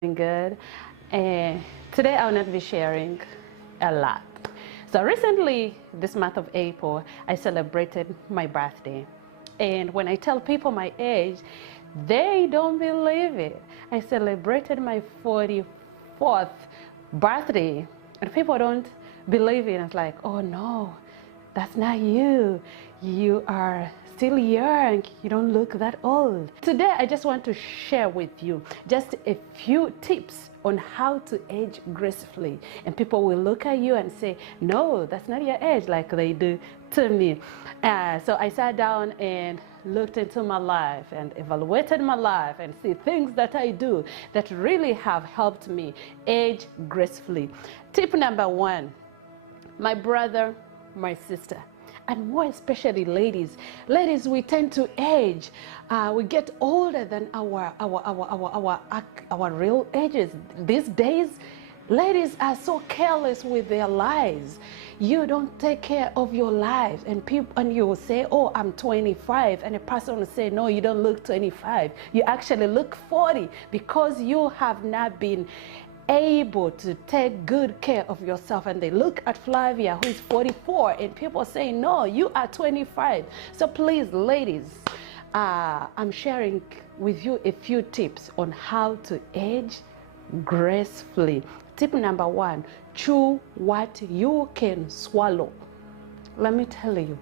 Doing good. And today I will not be sharing a lot. So recently, this month of April, I celebrated my birthday. And when I tell people my age, they don't believe it. I celebrated my 44th birthday. And people don't believe it. It's like, oh no, that's not you. You are still young. You don't look that old. Today, I just want to share with you just a few tips on how to age gracefully. And people will look at you and say, no, that's not your age, like they do to me. So I sat down and looked into my life and evaluated my life and see things that I do that really have helped me age gracefully. Tip number one, my brother, my sister, and more especially ladies. Ladies, we tend to age. We get older than our real ages. These days, ladies are so careless with their lives. You don't take care of your lives, and you will say, oh, I'm 25, and a person will say, no, you don't look 25. You actually look 40 because you have not been able to take good care of yourself. And they look at Flavia, who is 44, and people say, no, you are 25. So please, ladies, I'm sharing with you a few tips on how to age gracefully. Tip number one, chew what you can swallow. Let me tell you,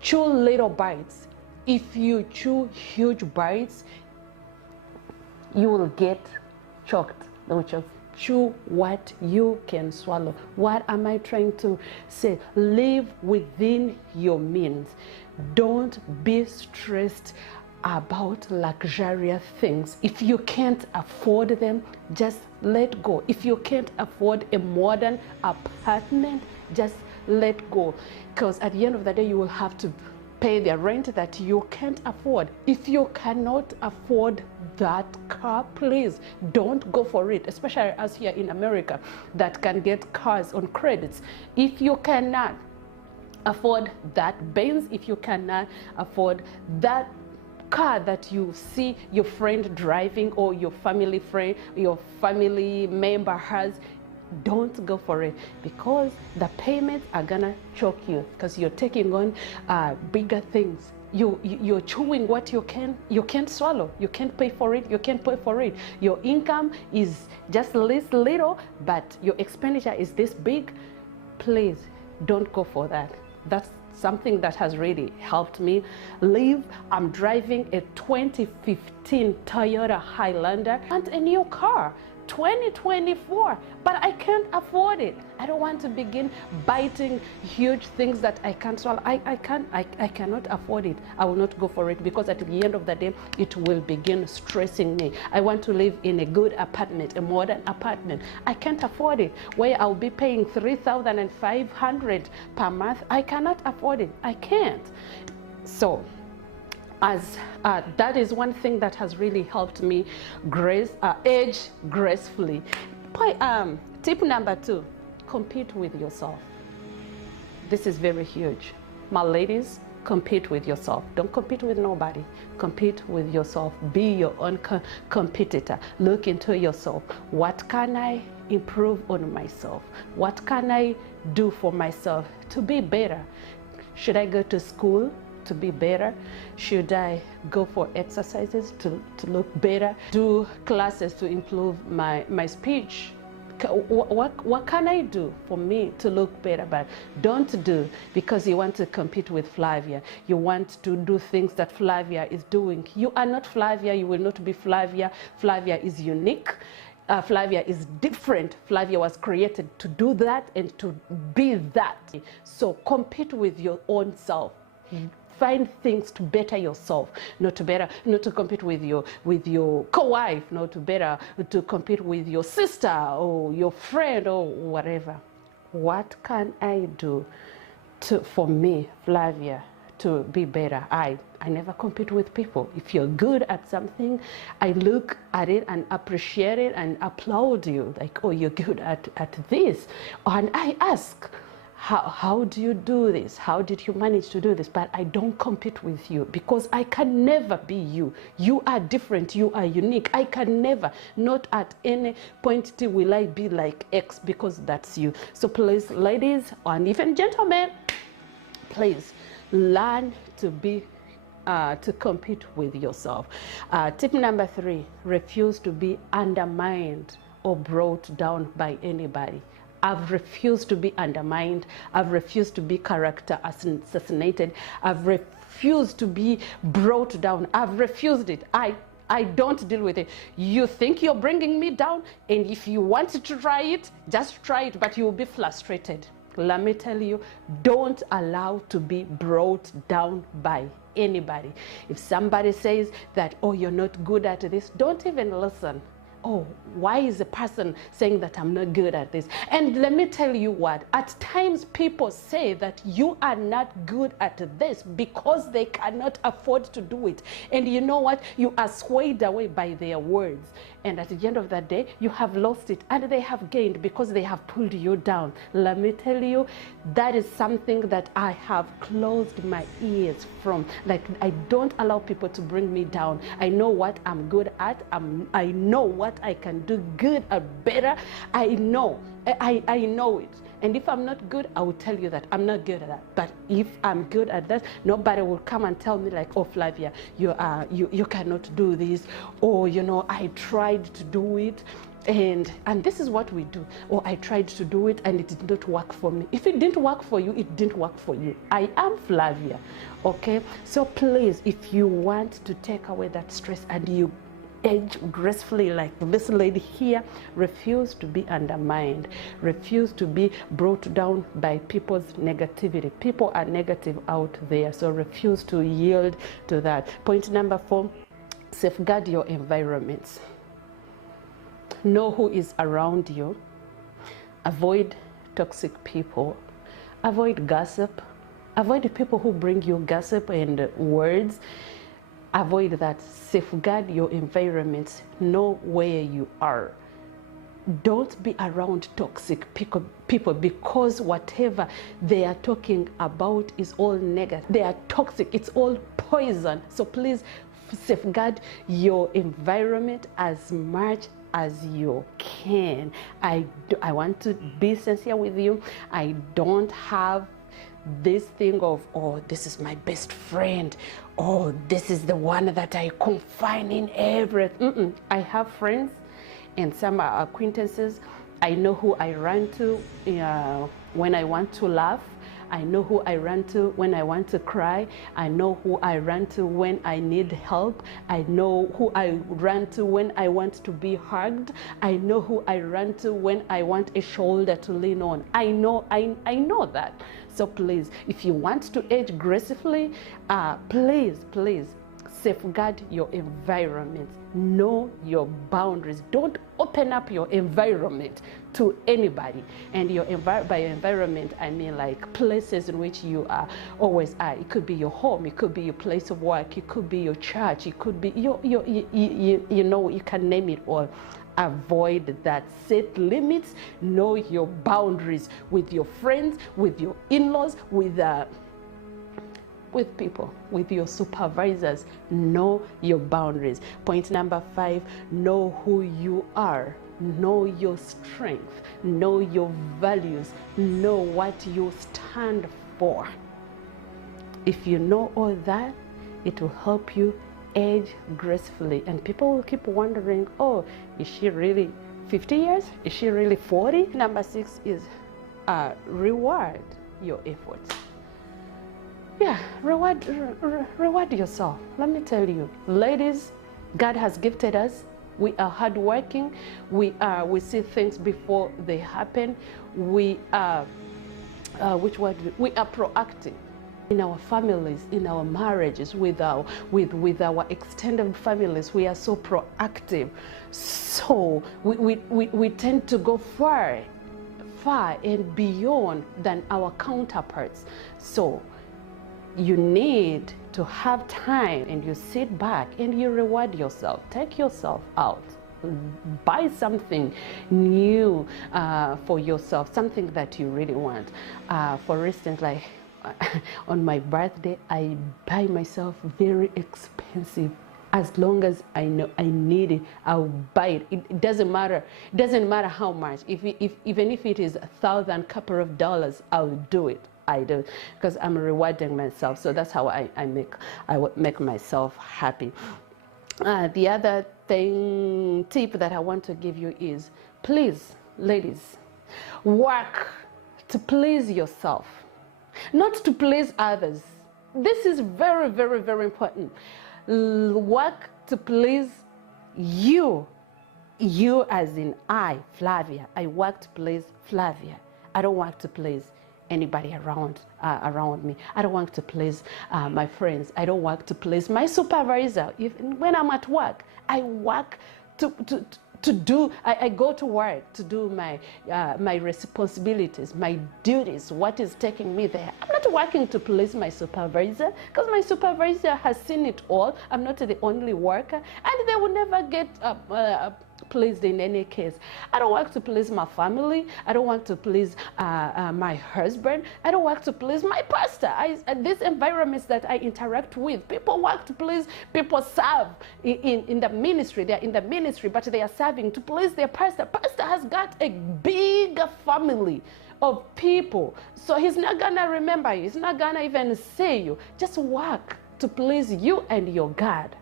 chew little bites. If you chew huge bites, you will get choked. Don't choke. Chew what you can swallow. What am I trying to say? Live within your means. Don't be stressed about luxurious things. If you can't afford them, just let go. If you can't afford a modern apartment, just let go. Because at the end of the day, you will have to pay the rent that you can't afford. If you cannot afford that car, please don't go for it, especially us here in America that can get cars on credits. If you cannot afford that Benz, if you cannot afford that car that you see your friend driving or your family member has, don't go for it, because the payments are gonna choke you, because you're taking on bigger things. You're chewing what you can't swallow. You can't pay for it. You can't pay for it. Your income is just this little, but your expenditure is this big. Please don't go for that. That's something that has really helped me live. I'm driving a 2015 Toyota Highlander and a new car, 2024, but I can't afford it. I don't want to begin biting huge things that I can't swallow. I cannot afford it. I will not go for it, because at the end of the day, it will begin stressing me. I want to live in a good apartment, a modern apartment. I can't afford it, where I'll be paying $3,500 per month. I cannot afford it. I can't. So that is one thing that has really helped me age gracefully. Tip number two, compete with yourself. This is very huge. My ladies, compete with yourself. Don't compete with nobody. Compete with yourself. Be your own competitor. Look into yourself. What can I improve on myself? What can I do for myself to be better? Should I go to school to be better? Should I go for exercises to look better? Do classes to improve my speech? What can I do for me to look better? But don't do because you want to compete with Flavia. You want to do things that Flavia is doing. You are not Flavia. You will not be Flavia. Flavia is unique. Flavia is different. Flavia was created to do that and to be that. So compete with your own self. Find things to better yourself, not to compete with your co-wife, not to compete with your sister or your friend or whatever. What can I do for me, Flavia, to be better? I never compete with people. If you're good at something, I look at it and appreciate it and applaud you. Like, oh, you're good at this. And I ask, how do you do this? How did you manage to do this? But I don't compete with you because I can never be you. You are different. You are unique. I can never, not at any point will I be like X because that's you. So please, ladies and even gentlemen, please learn to be to compete with yourself. Tip number 3, refuse to be undermined or brought down by anybody. I've refused to be undermined. I've refused to be character assassinated. I've refused to be brought down. I've refused it. I don't deal with it. You think you're bringing me down, and if you want to try it, just try it, but you'll be frustrated. Let me tell you, don't allow to be brought down by anybody. If somebody says that, oh, you're not good at this, don't even listen. Oh, why is the person saying that I'm not good at this? And let me tell you what, at times people say that you are not good at this because they cannot afford to do it. And you know what? You are swayed away by their words. And at the end of the day, you have lost it and they have gained because they have pulled you down. Let me tell you, that is something that I have closed my ears from. Like, I don't allow people to bring me down. I know what I'm good at. I know what I can do good or better. I know it. And if I'm not good, I will tell you that I'm not good at that. But if I'm good at that, nobody will come and tell me like, oh, Flavia, you cannot do this, or you know, I tried to do it, and this is what we do. Or I tried to do it and it did not work for me. If it didn't work for you, it didn't work for you. I am Flavia. Okay, so please, if you want to take away that stress and you age gracefully like this lady here, refuse to be undermined, refuse to be brought down by people's negativity. People are negative out there, so refuse to yield to that. Point number 4, safeguard your environments. Know who is around you. Avoid toxic people. Avoid gossip. Avoid people who bring you gossip and words. Avoid that. Safeguard your environment. Know where you are. Don't be around toxic people because whatever they are talking about is all negative. They are toxic. It's all poison. So please safeguard your environment as much as you can. I want to be sincere with you. I don't have this thing of, oh, this is my best friend, oh, this is the one that I confide in everything. I have friends and some are acquaintances. I know who I run to when I want to laugh. I know who I run to when I want to cry. I know who I run to when I need help. I know who I run to when I want to be hugged. I know who I run to when I want a shoulder to lean on. I know that. So please, if you want to age gracefully, please safeguard your environment. Know your boundaries. Don't open up your environment to anybody. And by your environment, I mean like places in which you are always at. It could be your home, it could be your place of work, it could be your church, it could be you know, you can name it all. Avoid that. Set limits. Know your boundaries with your friends, with your in-laws, with people, with your supervisors. Know your boundaries. Point number 5, know who you are. Know your strength. Know your values. Know what you stand for. If you know all that, it will help you age gracefully. And people will keep wondering, oh, is she really 50 years? Is she really 40? Number 6 is reward your efforts. Yeah, reward yourself. Let me tell you, ladies, God has gifted us. We are hardworking. We see things before they happen. We are proactive in our families, in our marriages, with our extended families. We are so proactive. So we tend to go far and beyond than our counterparts. So you need to have time and you sit back and you reward yourself. Take yourself out. buy something new for yourself, something that you really want. For instance, like on my birthday, I buy myself very expensive. As long as I know I need it, I'll buy it. It doesn't matter. It doesn't matter how much. Even if it is $1,000, couple of dollars, I'll do it. I do, because I'm rewarding myself. So that's how I make myself happy. The other tip that I want to give you is, please, ladies, work to please yourself, not to please others. This is very, very, very important. Work to please you. You as in I, Flavia. I work to please Flavia. I don't work to please anybody around me. I don't want to please my friends. I don't work to please my supervisor. When I'm at work, I work I go to work to do my responsibilities, my duties, what is taking me there. I'm not working to please my supervisor, because my supervisor has seen it all. I'm not the only worker, and they will never get pleased in any case. I don't work to please my family. I don't want to please my husband. I don't work to please my pastor. These environments that I interact with, people work to please, people serve in the ministry. They're in the ministry, but they are serving to please their pastor. Pastor has got a big family of people, so he's not gonna remember you. He's not gonna even say you. Just work to please you and your God.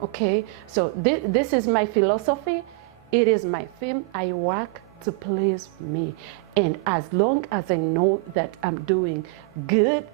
Okay, so this is my philosophy. It is my theme. I work to please me, and as long as I know that I'm doing good,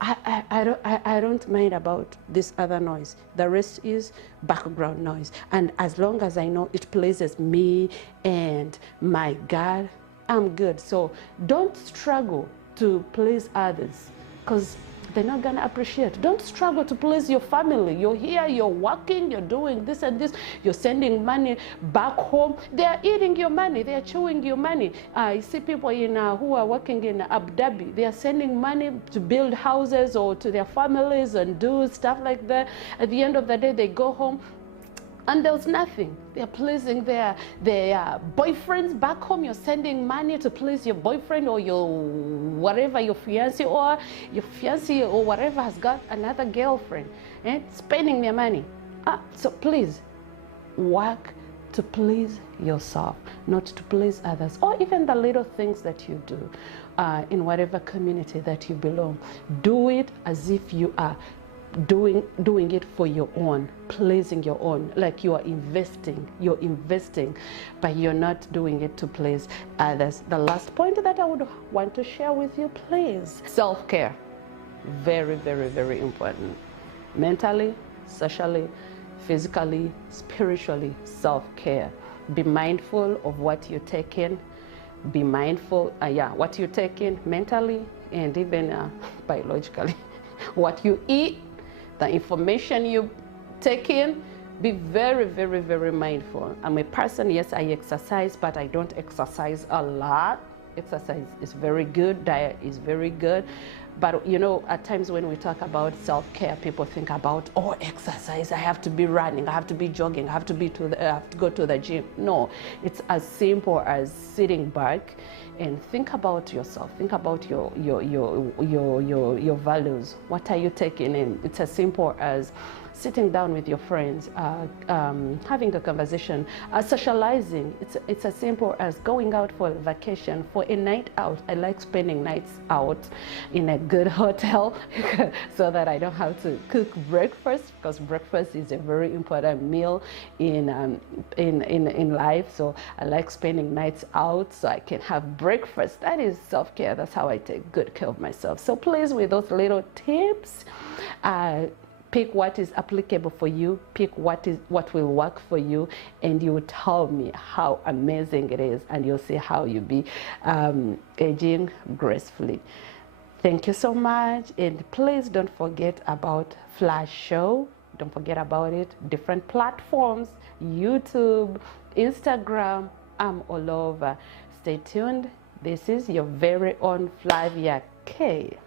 I don't mind about this other noise. The rest is background noise, and as long as I know it pleases me and my God, I'm good. So don't struggle to please others, because they're not gonna appreciate. Don't struggle to please your family. You're here, you're working, you're doing this and this, you're sending money back home. They're eating your money, they're chewing your money. I see people who are working in Abu Dhabi. They are sending money to build houses or to their families and do stuff like that. At the end of the day, they go home and there's nothing. They're pleasing their boyfriends back home. You're sending money to please your boyfriend or your whatever, your fiancé or whatever has got another girlfriend, and spending their money. So please work to please yourself, not to please others, or even the little things that you do in whatever community that you belong. Do it as if you are doing it for your own, pleasing your own, like you're investing, but you're not doing it to please others. The last point that I would want to share with you, please, self-care. Very, very, very important. Mentally, socially, physically, spiritually, self-care. Be mindful of what you're taking. Be mindful, what you're taking mentally and even biologically. What you eat, the information you take in, be very, very, very mindful. I'm a person, yes, I exercise, but I don't exercise a lot. Exercise is very good, diet is very good. But at times when we talk about self-care, people think about, oh, exercise, I have to be running, I have to be jogging, I have to go to the gym. No, it's as simple as sitting back and think about yourself, think about your values. What are you taking in? It's as simple as sitting down with your friends, having a conversation, socializing. It's as simple as going out for a vacation, for a night out. I like spending nights out in a good hotel so that I don't have to cook breakfast, because breakfast is a very important meal in life. So I like spending nights out so I can have breakfast. That is self-care. That's how I take good care of myself. So please, with those little tips, pick what is applicable for you, pick what will work for you, and you will tell me how amazing it is, and you'll see how you be aging gracefully. Thank you so much, and please don't forget about Flash Show. Don't forget about it. Different platforms, YouTube, Instagram, I'm all over. Stay tuned. This is your very own Flavia K.